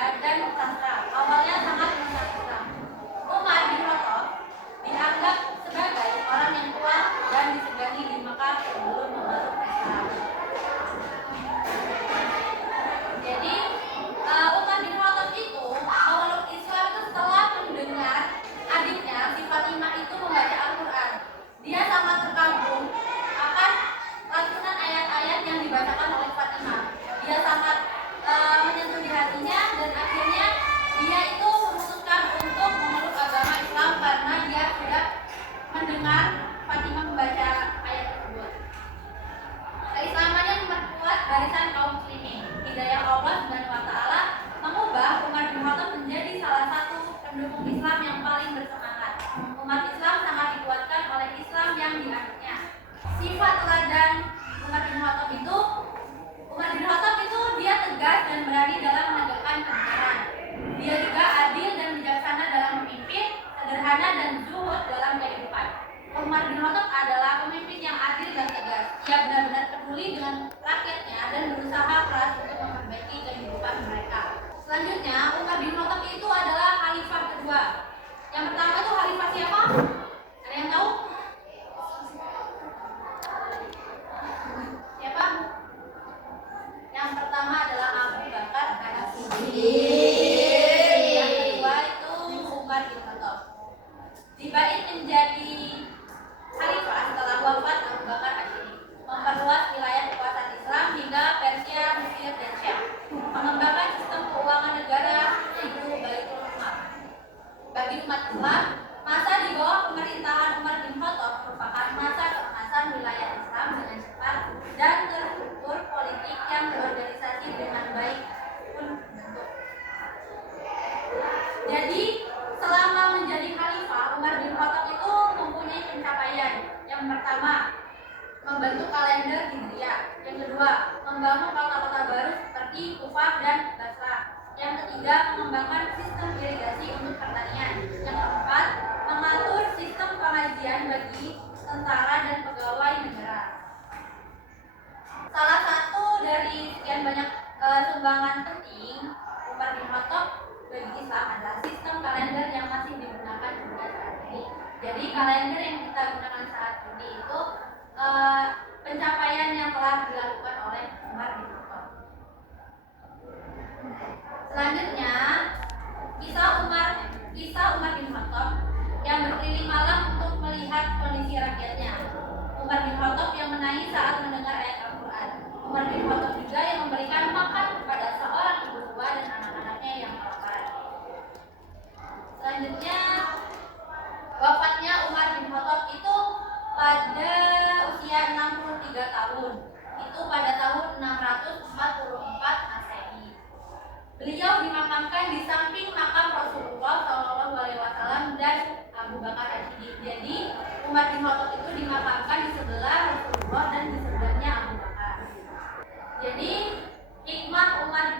dan sastra. Awalnya sangat menentang Islam. Umar bin Khattab dianggap sebagai orang yang kuat dan disegani di Mekah sebelum memeluk Islam. Jadi Umar bin Khattab itu memeluk Islam itu setelah mendengar adiknya si Fatimah itu membaca Al-Quran. Dia sangat terkagum akan lantunan ayat-ayat yang dibacakan oleh Fatimah. Dia sangat menyentuh di hatinya dan akhirnya dia itu memutuskan untuk memeluk agama Islam karena dia sudah mendengar Fatimah membaca ayat tersebut. Keislamannya memperkuat barisan kaum muslimin. Hidayah Allah Subhanahu wa taala mengubah Umar bin Khattab menjadi salah satu pendukung Islam yang paling bersemangat. Umat Islam sangat dikuatkan oleh Islam yang dianutnya. Sifat teladan Umar bin Khattab itu dia tegas dan berani dalam menegakkan kebenaran. Dia juga adil dan bijaksana dalam memimpin, sederhana dan zuhud dalam kehidupan. Umar bin Khattab adalah pemimpin yang adil dan tegas. Ia benar-benar peduli dengan rakyatnya dan berusaha keras untuk memperbaiki kehidupan mereka. Selanjutnya, Umar bin Khattab itu adalah khalifah kedua. Yang pertama itu khalifah siapa? Ada yang tahu? Siapa? Yang pertama adalah Abu Bakar As-Siddiq. Yang kedua itu Umar bin Khattab. Dibait menjadi khalifah setelah wafat Abu Bakar As-Siddiq, memperluas wilayah kekuasaan Islam hingga Persia, Mesir, dan Syam, mengembangkan sistem keuangan negara yaitu Baitul Mal. Bagi umat Islam, masa di bawah pemerintahan Umar bin Khattab merupakan masa keemasan wilayah Islam dengan cepat dan terstruktur politik yang terorganisasi dengan baik pun bentuk. Jadi, selama menjadi khalifah, Umar bin Khattab itu mempunyai pencapaian. Yang pertama, membentuk kalender Hijriah. Yang kedua, membangun kota-kota baru seperti Kufah dan Basrah. Yang ketiga, mengembangkan sistem irigasi untuk pertanian. Yang keempat, mengatur sistem pengajian bagi tentara dan pegawai negara. Salah satu dari sekian banyak sumbangan penting Umar bin Khattab bagi Islam adalah sistem kalender yang masih digunakan hingga saat ini. Jadi kalender yang kita gunakan saat ini itu pencapaian yang telah dilakukan oleh Umar bin Khattab. Selanjutnya, kisah Umar bin Khattab yang berkeliling malam untuk melihat kondisi rakyatnya. Umar bin Khattab yang menangis saat mendengar ayat Al-Quran. Umar bin Khattab juga yang memberikan makan kepada seorang ibu tua dan anak-anaknya yang kelaparan. Selanjutnya, wafatnya Umar bin Khattab itu pada usia 63 tahun. Itu pada tahun 644 Masehi. Beliau dimakamkan di samping makam Rasulullah SAW dan Abu Bakar As-Siddiq. Jadi Umar bin Khattab itu dimakamkan di sebelah Rasulullah dan di sebelahnya Abu Bakar. Jadi hikmah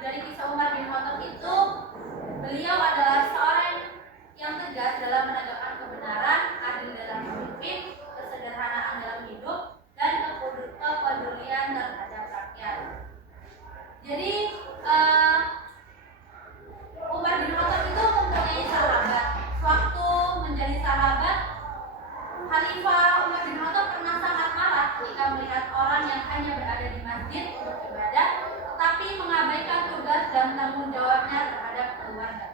dari kisah Umar bin Khattab itu, beliau adalah seorang yang tegas dalam menegakkan kebenaran, adil dalam memimpin, kesederhanaan dalam hidup, dan kepedulian terhadap rakyat. Jadi Umar bin Khattab itu mempunyai sahabat. Waktu menjadi sahabat, Khalifah Umar bin Khattab pernah sangat marah ketika melihat orang yang hanya berada di masjid untuk ibadah, tetapi mengabaikan tugas dan tanggung jawabnya terhadap keluarga.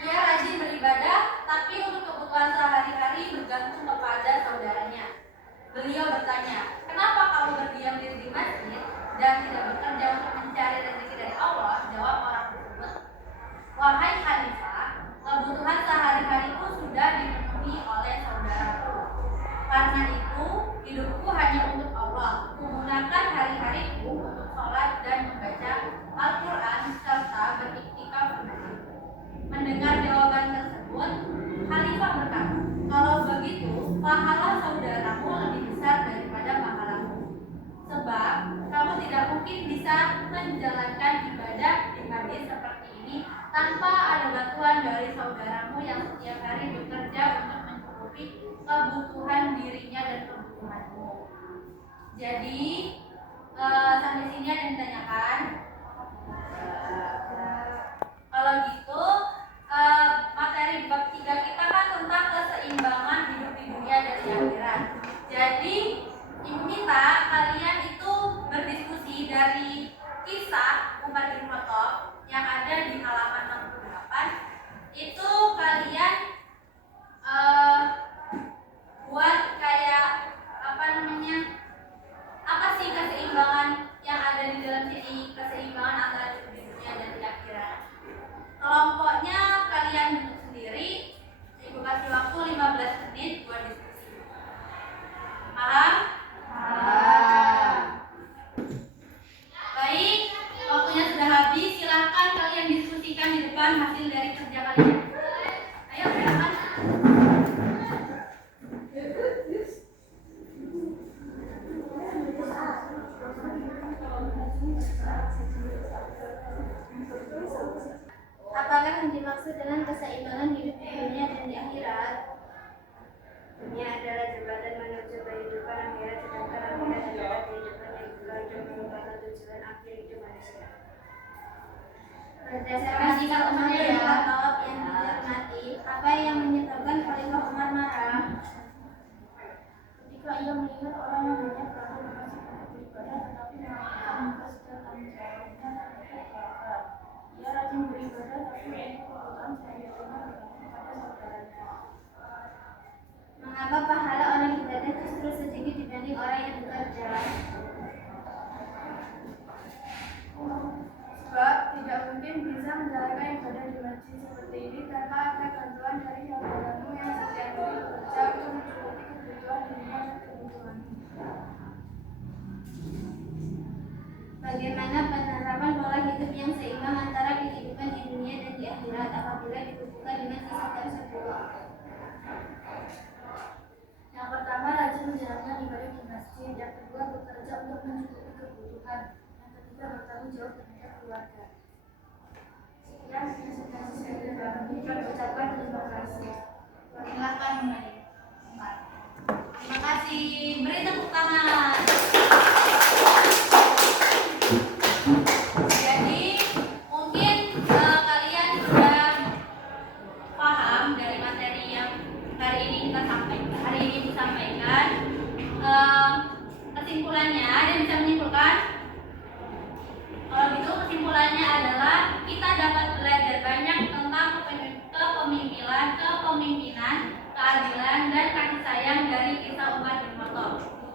Ia rajin beribadah, tapi untuk kebutuhan sehari-hari bergantung kepada saudaranya. Beliau bertanya, kenapa kamu berdiam diri di masjid dan tidak bekerja untuk mencari rezeki dari Allah? Jawab orang tersebut, wahai Khalifah, kebutuhan sehari-hariku sudah dipenuhi oleh saudaraku. Karena itu, hidupku hanya untuk Allah. Menggunakan hari-hariku untuk sholat dan membaca Al-Quran serta beriktikaf di masjid. Mendengar jawaban tersebut, Khalifah berkata, kalau begitu, pahala saudaramu lebih besar daripada pahalamu. Sebab kamu tidak mungkin bisa menjalankan ibadah di masjid seperti ini tanpa ada bantuan dari saudaramu yang setiap hari bekerja untuk mencukupi kebutuhan dirinya dan kebutuhanmu. Jadi sampai sini ada yang ditanyakan. Kalau gitu, materi bab 3 kita kan tentang keseimbangan hidup di dunia dan di akhirat. Jadi, ibu minta kalian itu berdiskusi dari kisah Umar bin Khattab yang ada di halaman 68. Itu kalian buat kayak apa sih keseimbangan yang ada di dalam sini, keseimbangan antara hidup di dunia dan di akhirat. Kelompoknya kalian bentuk sendiri. Ibu kasih waktu 15 menit buat diskusi. Paham? Baik, waktunya sudah habis. Silahkan kalian diskusikan di depan hasil dari kerja kalian. Ayo, silakan. Apakah yang dimaksud dengan keseimbangan hidup di dunia dan di akhirat? Dunia adalah jembatan menuju kehidupan akhirat, sedangkan akhirat adalah kehidupan yang bukan dan merupakan tujuan akhir hidup manusia. Berdasarkan sikap Umar bin Khattab yang dicermati, apa yang menyebabkan Khalifah Umar marah? Ketika ia melihat orang yang banyak berada di masjid untuk beribadah tetapi melakukan tugas dan tanggung jawabnya terhadap keluarga. Ia rajin beribadah tapi untuk kebutuhan sehari-harinya bergantung pada saudaranya. Mengapa pahala orang ibadah justru sedikit dibanding orang yang bekerja? Sebab tidak mungkin bisa menjalankan ibadah di masjid seperti ini tanpa ada bantuan dari saudaramu yang setiap hari bekerja untuk mencukupi kebutuhan dunia dan kebutuhan. Bagaimana penerapan pola hidup yang seimbang antara kehidupan di dunia dan di akhirat apabila dihubungkan dengan kisah tersebut? Yang pertama, rajin menjalankan ibadah di masjid. Yang kedua, bekerja untuk mencukupi kebutuhan. Yang ketiga, bertanggung jawab terhadap keluarga. Sekian presentasi saya dan ucapkan terima kasih. Silakan mulai. Terima kasih. Beri tepuk tangan. Jadi mungkin kalian sudah paham dari materi yang hari ini kita sampaikan. Hari ini Ibu sampaikan. Kesimpulannya, ada yang bisa menyimpulkan? Kalau gitu kesimpulannya adalah kita dapat belajar banyak tentang kepemimpinan, keadilan, dan kasih sayang dari kisah Umar bin Khattab.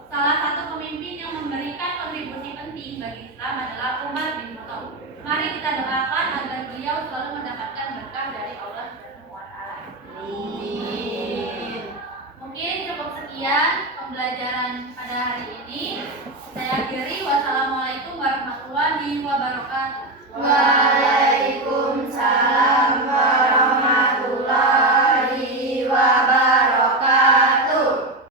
Salah satu pemimpin yang memberikan kontribusi penting bagi Islam adalah Umar bin Khattab. Mari kita doakan agar beliau selalu mendapatkan berkah dari Allah Subhanahu wa Ta'ala. Mungkin cukup sekian pembelajaran pada hari ini. Saya akhiri. Wassalamualaikum warahmatullahi wabarakatuh.